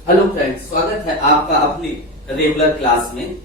Hello friends, स्वागत है आपका अपनी रेगुलर क्लास में।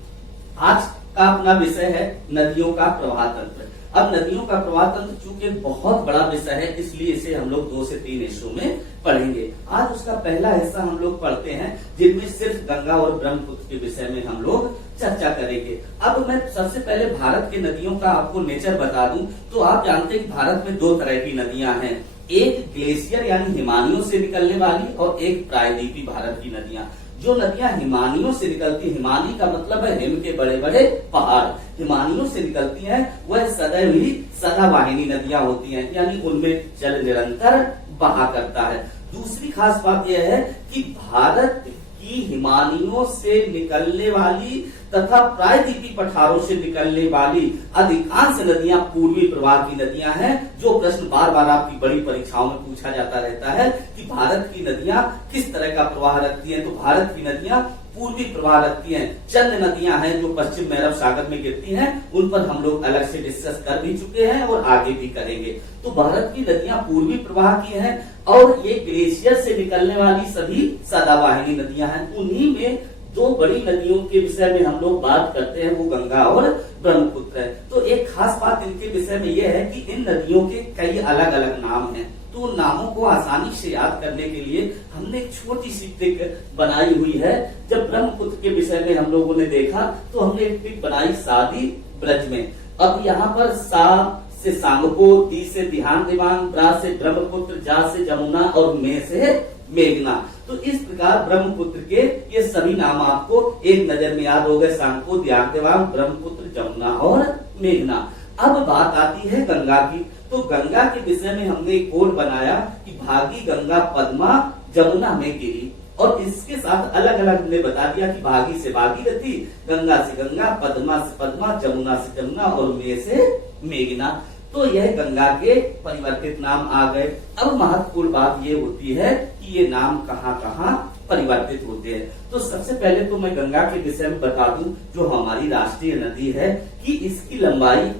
आज का अपना विषय है नदियों का प्रवाह तंत्र। अब नदियों का प्रवाह तंत्र चूंकि बहुत बड़ा विषय है, इसलिए इसे हम लोग 2 से 3 हिस्सों में पढ़ेंगे। आज उसका पहला हिस्सा हम लोग पढ़ते हैं, जिनमें सिर्फ गंगा और ब्रह्मपुत्र के विषय में हम लोग चर्चा करेंगे। अब मैं सबसे पहले भारत की नदियों का आपको नेचर बता दूं, तो आप जानते हैं कि भारत में 2 तरह की नदियां हैं, एक ग्लेशियर यानी हिमानियों से निकलने वाली और एक प्रायद्वीपीय भारत की नदियां। जो नदियां हिमानियों से निकलती, हिमानी का मतलब है हिम के बड़े बड़े पहाड़, हिमानियों से निकलती हैं, वह सदैव ही सदावाहिनी नदियां होती हैं, यानी उनमें जल निरंतर बहा करता है। दूसरी खास बात यह है कि भारत की हिमानियों से निकलने वाली तथा प्रायद्वीपीय पठारों से निकलने वाली अधिकांश नदियां पूर्वी प्रवाह की नदियां हैं। जो प्रश्न बार बार आपकी बड़ी परीक्षाओं में पूछा जाता रहता है कि भारत की नदियां किस तरह का प्रवाह रखती हैं, तो भारत की नदियां पूर्वी प्रवाह रखती हैं। चंद नदियां हैं जो पश्चिम में अरब सागर में गिरती हैं, उन पर हम लोग अलग से डिस्कस कर भी चुके हैं और आगे भी करेंगे। तो भारत की नदियां पूर्वी प्रवाह की हैं और ये ग्लेशियर से निकलने वाली सभी सदावाहिनी नदियां हैं। उन्हीं में 2 बड़ी नदियों के विषय में हम लोग बात करते हैं, वो गंगा और ब्रह्मपुत्र है। तो एक खास बात इनके विषय में यह है कि इन नदियों के कई अलग अलग नाम हैं, तो उन नामों को आसानी से याद करने के लिए हमने एक छोटी सी ट्रिक बनाई हुई है। जब ब्रह्मपुत्र के विषय में हम लोगों ने देखा तो हमने एक ट्रिक बनाई शादी ब्रज में। अब यहाँ पर सा से सांगपो, दी से दिहान दिवांग, ब्रा से ब्रह्मपुत्र, जा से जमुना और मे से मेघना। तो इस प्रकार ब्रह्मपुत्र के ये सभी नाम आपको एक नजर में याद हो गए, सांगपो, दिहान दिवांग, ब्रह्मपुत्र, जमुना और मेघना। अब बात आती है गंगा की। तो गंगा के विषय में हमने एक कोड बनाया कि भागी गंगा पद्मा जमुना में गिरी, और इसके साथ अलग अलग हमने बता दिया कि भागी से भागीरथी, गंगा से गंगा, पद्मा से पद्मा, जमुना से जमुना और मे से मेघना। तो यह गंगा के परिवर्तित नाम आ गए। अब महत्वपूर्ण बात ये होती है कि ये नाम कहाँ कहाँ परिवर्तित होते हैं। तो सबसे पहले तो मैं गंगा के विषय में बता दूं, जो हमारी राष्ट्रीय नदी है, कि इसकी लंबाई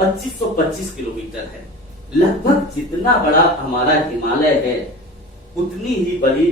2525 किलोमीटर है। लगभग जितना बड़ा हमारा हिमालय है उतनी ही बड़ी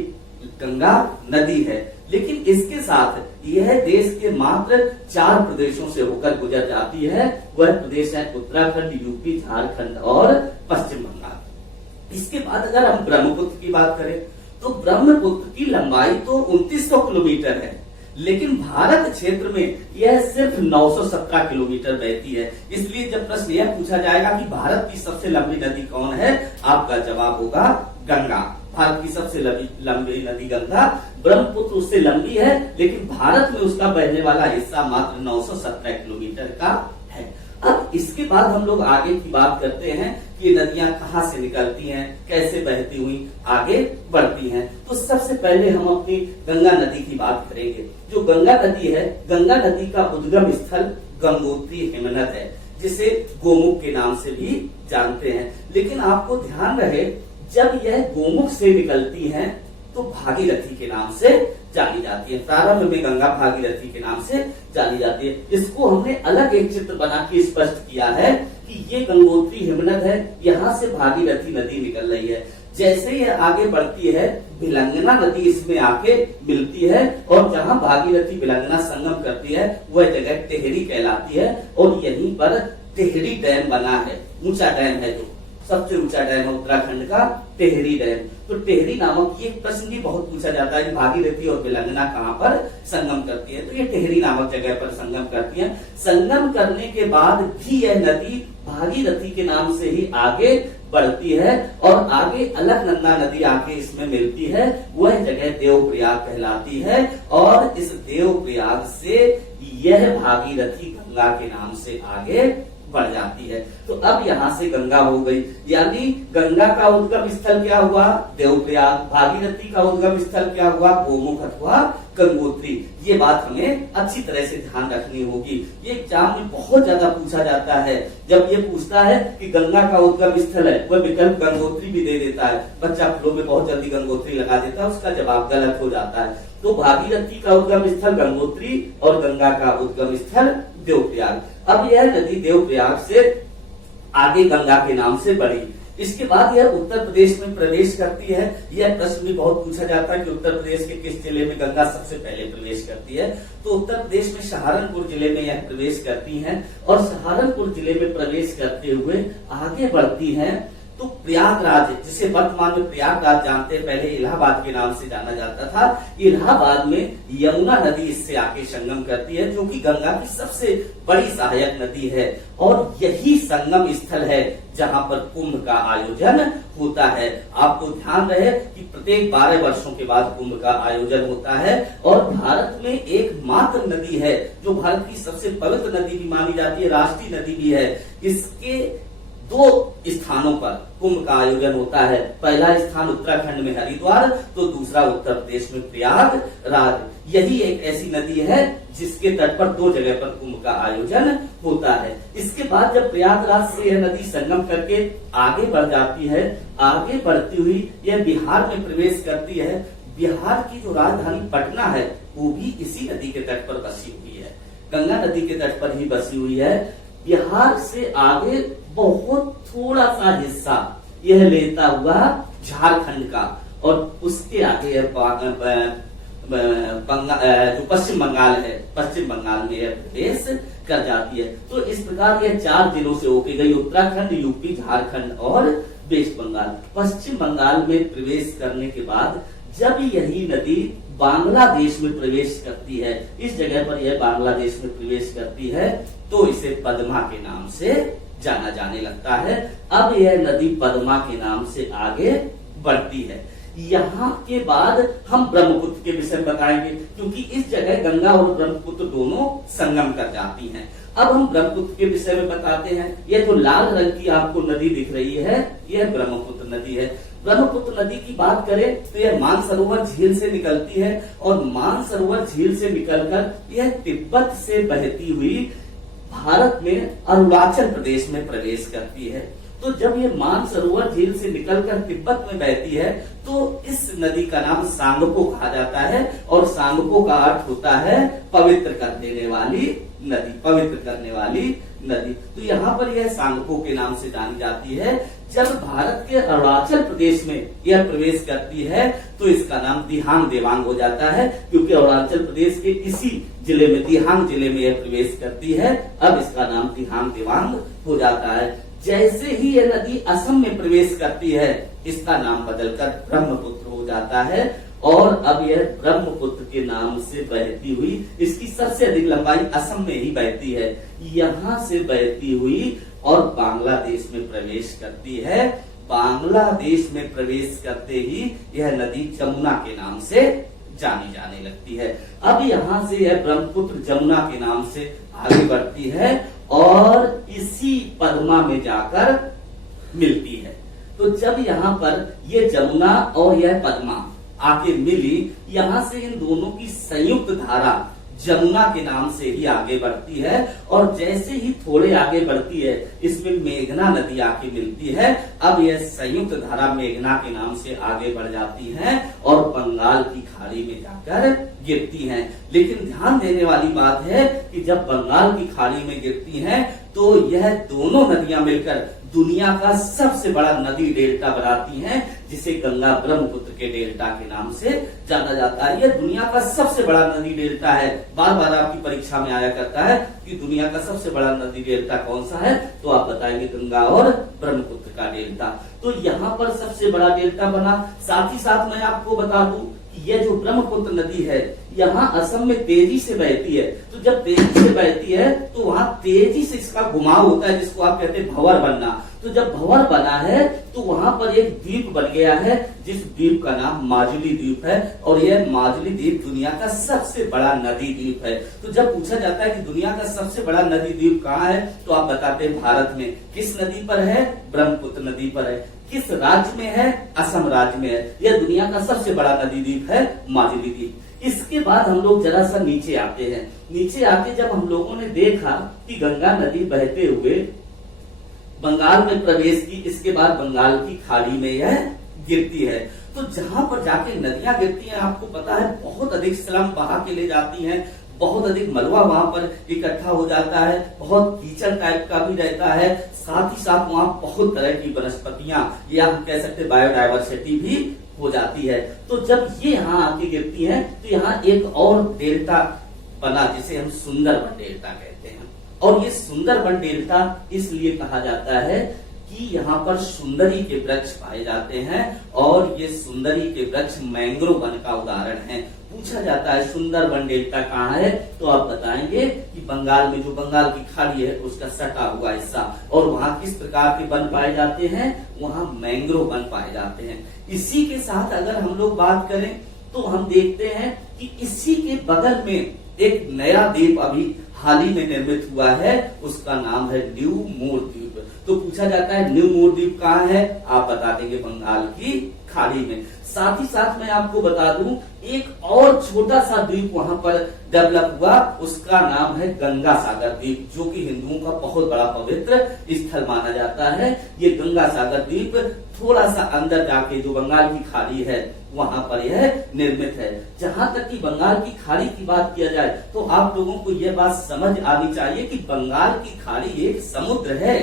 गंगा नदी है। लेकिन इसके साथ यह देश के मात्र 4 प्रदेशों से होकर गुजर जाती है। वह प्रदेश है उत्तराखंड, यूपी, झारखंड और पश्चिम बंगाल। इसके बाद अगर हम ब्रह्मपुत्र की बात करें तो ब्रह्मपुत्र की लंबाई तो 2900 किलोमीटर है, लेकिन भारत क्षेत्र में यह सिर्फ 917 किलोमीटर बहती है। इसलिए जब प्रश्न यह पूछा जाएगा कि भारत की सबसे लंबी नदी कौन है, आपका जवाब होगा गंगा। भारत की सबसे लंबी नदी गंगा, ब्रह्मपुत्र उससे लंबी है, लेकिन भारत में उसका बहने वाला हिस्सा मात्र 917 किलोमीटर का है। अब इसके बाद हम लोग आगे की बात करते हैं कि नदियां कहाँ से निकलती हैं, कैसे बहती हुई आगे बढ़ती हैं। तो सबसे पहले हम अपनी गंगा नदी की बात करेंगे। जो गंगा नदी है, गंगा नदी का उद्गम स्थल गंगोत्री हिमनद है, जिसे गोमुख के नाम से भी जानते हैं। लेकिन आपको ध्यान रहे, जब यह गोमुख से निकलती हैं तो भागीरथी के नाम से जानी जाती है। प्रारंभ में गंगा भागीरथी के नाम से जानी जाती है। इसको हमने अलग एक चित्र बना के स्पष्ट किया है कि ये गंगोत्री हिमनद है, यहाँ से भागीरथी नदी निकल रही है। जैसे यह आगे बढ़ती है, भिलंगना नदी इसमें आके मिलती है, और जहाँ भागीरथी भिलंगना संगम करती है वह जगह टेहरी कहलाती है, और यहीं पर टेहरी डैम बना है। ऊंचा डैम है, जो सबसे ऊंचा डैम है उत्तराखंड का टेहरी डैम। तो टेहरी नामक ये प्रश्न भी बहुत पूछा जाता है कि भागीरथी और भिलंगना कहाँ पर संगम करती है, तो ये टेहरी नामक जगह पर संगम करती है। संगम करने के बाद भी यह नदी भागीरथी के नाम से ही आगे बढ़ती है, और आगे अलकनंदा नदी आके इसमें मिलती है। वह जगह देवप्रयाग कहलाती है, और इस देवप्रयाग से यह भागीरथी गंगा के नाम से आगे बढ़ जाती है। तो अब यहाँ से गंगा हो गई, यानी गंगा का उद्गम स्थल क्या हुआ, देवप्रयाग। भागीरथी का उद्गम स्थल क्या हुआ, गोमुख अथवा गंगोत्री। ये बात हमें अच्छी तरह से ध्यान रखनी होगी। ये एग्जाम में बहुत ज्यादा पूछा जाता है। जब ये पूछता है कि गंगा का उद्गम स्थल है, वह विकल्प गंगोत्री भी दे देता है, बच्चा फ्लो में बहुत जल्दी गंगोत्री लगा देता है, उसका जवाब गलत हो जाता है। तो भागीरथी का उद्गम स्थल गंगोत्री और गंगा का उद्गम स्थल देवप्रयाग। अब यह नदी देवप्रयाग से आगे गंगा के नाम से बढ़ी। इसके बाद यह उत्तर प्रदेश में प्रवेश करती है। यह प्रश्न भी बहुत पूछा जाता है कि उत्तर प्रदेश के किस जिले में गंगा सबसे पहले प्रवेश करती है। तो उत्तर प्रदेश में सहारनपुर जिले में यह प्रवेश करती है और सहारनपुर जिले में प्रवेश करते हुए आगे बढ़ती है तो प्रयागराज, जिसे वर्तमान में प्रयागराज जानते हैं, पहले इलाहाबाद के नाम से जाना जाता था। इलाहाबाद में यमुना नदी इससे आके संगम करती है, जो कि गंगा की सबसे बड़ी सहायक नदी है और यही संगम स्थल है जहां पर कुंभ का आयोजन होता है। आपको ध्यान रहे कि प्रत्येक 12 वर्षों के बाद कुंभ का आयोजन होता है और भारत में एकमात्र नदी है जो भारत की सबसे पवित्र नदी भी मानी जाती है, राष्ट्रीय नदी भी है। इसके 2 स्थानों पर कुंभ का आयोजन होता है। पहला स्थान उत्तराखंड में हरिद्वार, तो दूसरा उत्तर प्रदेश में प्रयागराज। यही एक ऐसी नदी है जिसके तट पर 2 जगह पर कुंभ का आयोजन होता है। इसके बाद जब प्रयागराज से यह नदी संगम करके आगे बढ़ जाती है, आगे बढ़ती हुई यह बिहार में प्रवेश करती है। बिहार की जो राजधानी पटना है वो भी इसी नदी के तट पर बसी हुई है, गंगा नदी के तट पर ही बसी हुई है। बिहार से आगे बहुत थोड़ा सा हिस्सा यह लेता हुआ झारखंड का और उसके आगे जो पश्चिम बंगाल है, पश्चिम बंगाल में यह प्रवेश कर जाती है। तो इस प्रकार यह 4 जिलों से होके गई, उत्तराखंड, यूपी, झारखंड और वेस्ट बंगाल। पश्चिम बंगाल में प्रवेश करने के बाद जब यही नदी बांग्लादेश में प्रवेश करती है, इस जगह पर यह बांग्लादेश में प्रवेश करती है, तो इसे पद्मा के नाम से जाना जाने लगता है। अब यह नदी पद्मा के नाम से आगे बढ़ती है। यहाँ के बाद हम ब्रह्मपुत्र के विषय में बताएंगे, क्योंकि इस जगह गंगा और ब्रह्मपुत्र दोनों संगम कर जाती हैं। अब हम ब्रह्मपुत्र के विषय में बताते हैं। यह जो लाल रंग की आपको नदी दिख रही है, यह ब्रह्मपुत्र नदी है। ब्रह्मपुत्र नदी की बात करें तो यह मानसरोवर झील से निकलती है और मानसरोवर झील से निकलकर यह तिब्बत से बहती हुई भारत में अरुणाचल प्रदेश में प्रवेश करती है। तो जब ये मानसरोवर झील से निकलकर तिब्बत में बहती है तो इस नदी का नाम सांगपो कहा जाता है और सांगपो का अर्थ होता है पवित्र कर देने वाली नदी, पवित्र करने वाली नदी। तो यहाँ पर यह सांगपो के नाम से जानी जाती है। जब भारत के अरुणाचल प्रदेश में यह प्रवेश करती है तो इसका नाम दिहांग देवांग हो जाता है, क्योंकि अरुणाचल प्रदेश के इसी जिले में, दिहांग जिले में यह प्रवेश करती है। अब इसका नाम दिहांग देवांग हो जाता है। जैसे ही यह नदी असम में प्रवेश करती है, इसका नाम बदलकर ब्रह्मपुत्र हो जाता है और अब यह ब्रह्मपुत्र के नाम से बहती हुई, इसकी सबसे अधिक लंबाई असम में ही बहती है, यहाँ से बहती हुई और बांग्लादेश में प्रवेश करती है। बांग्लादेश में प्रवेश करते ही यह नदी जमुना के नाम से जानी जाने लगती है। अब यहाँ से यह ब्रह्मपुत्र जमुना के नाम से आगे बढ़ती है और इसी पद्मा में जाकर मिलती है। तो जब यहाँ पर ये जमुना और यह पद्मा आके मिली, यहाँ से इन दोनों की संयुक्त धारा जमुना के नाम से ही आगे बढ़ती है और जैसे ही थोड़े आगे बढ़ती है इसमें मेघना नदी आके मिलती है। अब यह संयुक्त धारा मेघना के नाम से आगे बढ़ जाती है और बंगाल की खाड़ी में जाकर गिरती हैं। लेकिन ध्यान देने वाली बात है कि जब बंगाल की खाड़ी में गिरती हैं तो यह दोनों नदियां मिलकर दुनिया का सबसे बड़ा नदी डेल्टा बनाती हैं, जिसे गंगा ब्रह्मपुत्र के डेल्टा के नाम से जाना जाता है। यह दुनिया का सबसे बड़ा नदी डेल्टा है। बार बार आपकी परीक्षा में आया करता है कि दुनिया का सबसे बड़ा नदी डेल्टा कौन सा है, तो आप बताएंगे गंगा और ब्रह्मपुत्र का डेल्टा। तो यहाँ पर सबसे बड़ा डेल्टा बना। साथ ही साथ मैं आपको बता दूं कि यह जो ब्रह्मपुत्र नदी है यहाँ असम में तेजी से बहती है। तो जब तेजी से बहती है तो वहां तेजी से इसका घुमाव होता है, जिसको आप कहते हैं भंवर बनना। तो जब भंवर बना है तो वहां पर एक द्वीप बन गया है, जिस द्वीप का नाम माजुली द्वीप है और यह माजुली द्वीप दुनिया का सबसे बड़ा नदी द्वीप है। तो जब पूछा जाता है कि दुनिया का सबसे बड़ा नदी द्वीप कहाँ है, तो आप बताते हैं भारत में। किस नदी पर है? ब्रह्मपुत्र नदी पर है। किस राज्य में है? असम राज्य में है। यह दुनिया का सबसे बड़ा नदी द्वीप है माजुली द्वीप। इसके बाद हम लोग जरा सा नीचे आते हैं। नीचे आके जब हम लोगों ने देखा कि गंगा नदी बहते हुए बंगाल में प्रवेश की, इसके बाद बंगाल की खाड़ी में यह गिरती है। तो जहां पर जाके नदियां गिरती हैं, आपको पता है बहुत अधिक स्लम बहा के ले जाती हैं, बहुत अधिक मलबा वहां पर इकट्ठा हो जाता है, बहुत कीचड़ टाइप का भी रहता है, साथ ही साथ वहां बहुत तरह की वनस्पतियां या हम कह सकते बायोडायवर्सिटी भी हो जाती है। तो जब ये यहाँ आके गिरती है तो यहाँ एक और डेल्टा बना जिसे हम सुंदरबन डेल्टा कहते हैं। और ये सुंदरबन डेल्टा इसलिए कहा जाता है कि यहाँ पर सुंदरी के वृक्ष पाए जाते हैं और ये सुंदरी के वृक्ष मैंग्रोव वन का उदाहरण है। पूछा जाता है सुंदरबन डेल्टा कहाँ है, तो आप बताएंगे कि बंगाल में, जो बंगाल की खाड़ी है उसका सटा हुआ हिस्सा। और वहाँ किस प्रकार के वन पाए जाते हैं, वहाँ मैंग्रोव वन पाए जाते हैं। इसी के साथ अगर हम लोग बात करें तो हम देखते हैं कि इसी के बगल में एक नया द्वीप अभी हाल ही में निर्मित हुआ है, उसका नाम है न्यू मोर द्वीप। तो पूछा जाता है न्यू मोर द्वीप कहाँ है, आप बता देंगे बंगाल की खाड़ी में। साथ ही साथ मैं आपको बता दूं एक और छोटा सा द्वीप वहां पर डेवलप हुआ, उसका नाम है गंगा सागर द्वीप, जो कि हिंदुओं का बहुत बड़ा पवित्र स्थल माना जाता है। ये गंगा सागर द्वीप थोड़ा सा अंदर जाके जो बंगाल की खाड़ी है वहां पर यह निर्मित है। जहां तक कि बंगाल की खाड़ी की बात किया जाए तो आप लोगों को यह बात समझ आनी चाहिए कि बंगाल की खाड़ी एक समुद्र है।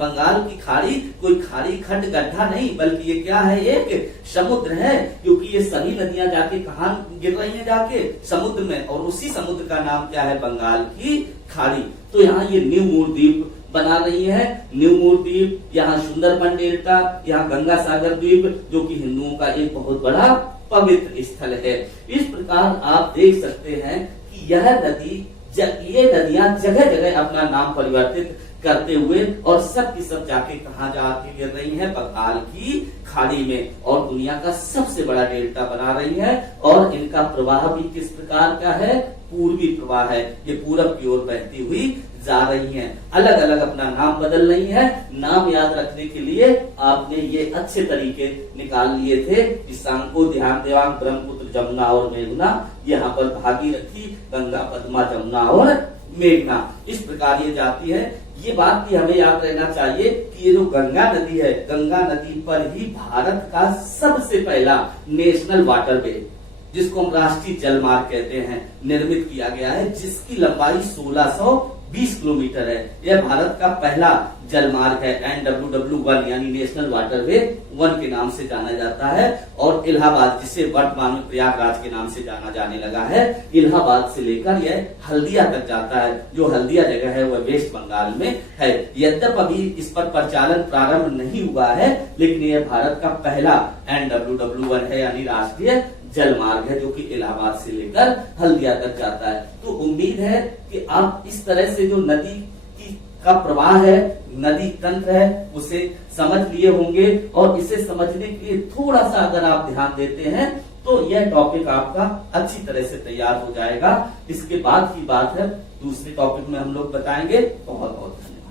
बंगाल की खाड़ी कोई खाड़ी खंड गड्ढा नहीं, बल्कि ये क्या है, एक समुद्र है। क्योंकि ये सभी नदियां जाके कहां गिर रही हैं, जाके समुद्र में, और उसी समुद्र का नाम क्या है, बंगाल की खाड़ी। तो यहाँ ये न्यू मोर द्वीप बना रही है, न्यू मोर द्वीप, यहाँ सुंदरबन डेल्टा, यहाँ गंगा सागर द्वीप, जो कि हिंदुओं का एक बहुत बड़ा पवित्र स्थल है। इस प्रकार आप देख सकते हैं कि यह नदी, ये नदियां जगह जगह अपना नाम परिवर्तित करते हुए और सब की सब जाके कहा जाके गिर रही है, बंगाल की खाड़ी में, और दुनिया का सबसे बड़ा डेल्टा बना रही है। और इनका प्रवाह भी किस प्रकार का है, पूर्वी प्रवाह है। ये पूरब की ओर बहती हुई जा रही हैं, अलग अलग अपना नाम बदल रही हैं। नाम याद रखने के लिए आपने ये अच्छे तरीके निकाल लिए थे कि सांको, ध्यान देवांग, ब्रह्मपुत्र, जमुना और मेघना, यहाँ पर भागीरथी, गंगा, पद्मा, जमुना और मेघना, इस प्रकार ये जाती है। ये बात भी हमें याद रहना चाहिए कि ये जो गंगा नदी है, गंगा नदी पर ही भारत का सबसे पहला नेशनल वाटरवे, जिसको हम राष्ट्रीय जलमार्ग कहते हैं, निर्मित किया गया है, जिसकी लंबाई 1620 किलोमीटर है। यह भारत का पहला जलमार्ग है, NWW1 यानी नेशनल वाटरवे 1 के नाम से जाना जाता है। और इलाहाबाद, जिसे वर्तमान में प्रयागराज के नाम से जाना जाने लगा है, इलाहाबाद से लेकर यह हल्दिया तक जाता है। जो हल्दिया जगह है वह वेस्ट बंगाल में है। यद्यप अभी इस पर प्रचालन प्रारंभ नहीं हुआ है, लेकिन यह भारत का पहला NWW1 है यानी राष्ट्रीय जलमार्ग है, जो कि इलाहाबाद से लेकर हल्दिया तक जाता है। तो उम्मीद है कि आप इस तरह से जो नदी का प्रवाह है, नदी तंत्र है, उसे समझ लिए होंगे। और इसे समझने के लिए थोड़ा सा अगर आप ध्यान देते हैं तो यह टॉपिक आपका अच्छी तरह से तैयार हो जाएगा। इसके बाद की बात है दूसरे टॉपिक में हम लोग बताएंगे। बहुत बहुत धन्यवाद।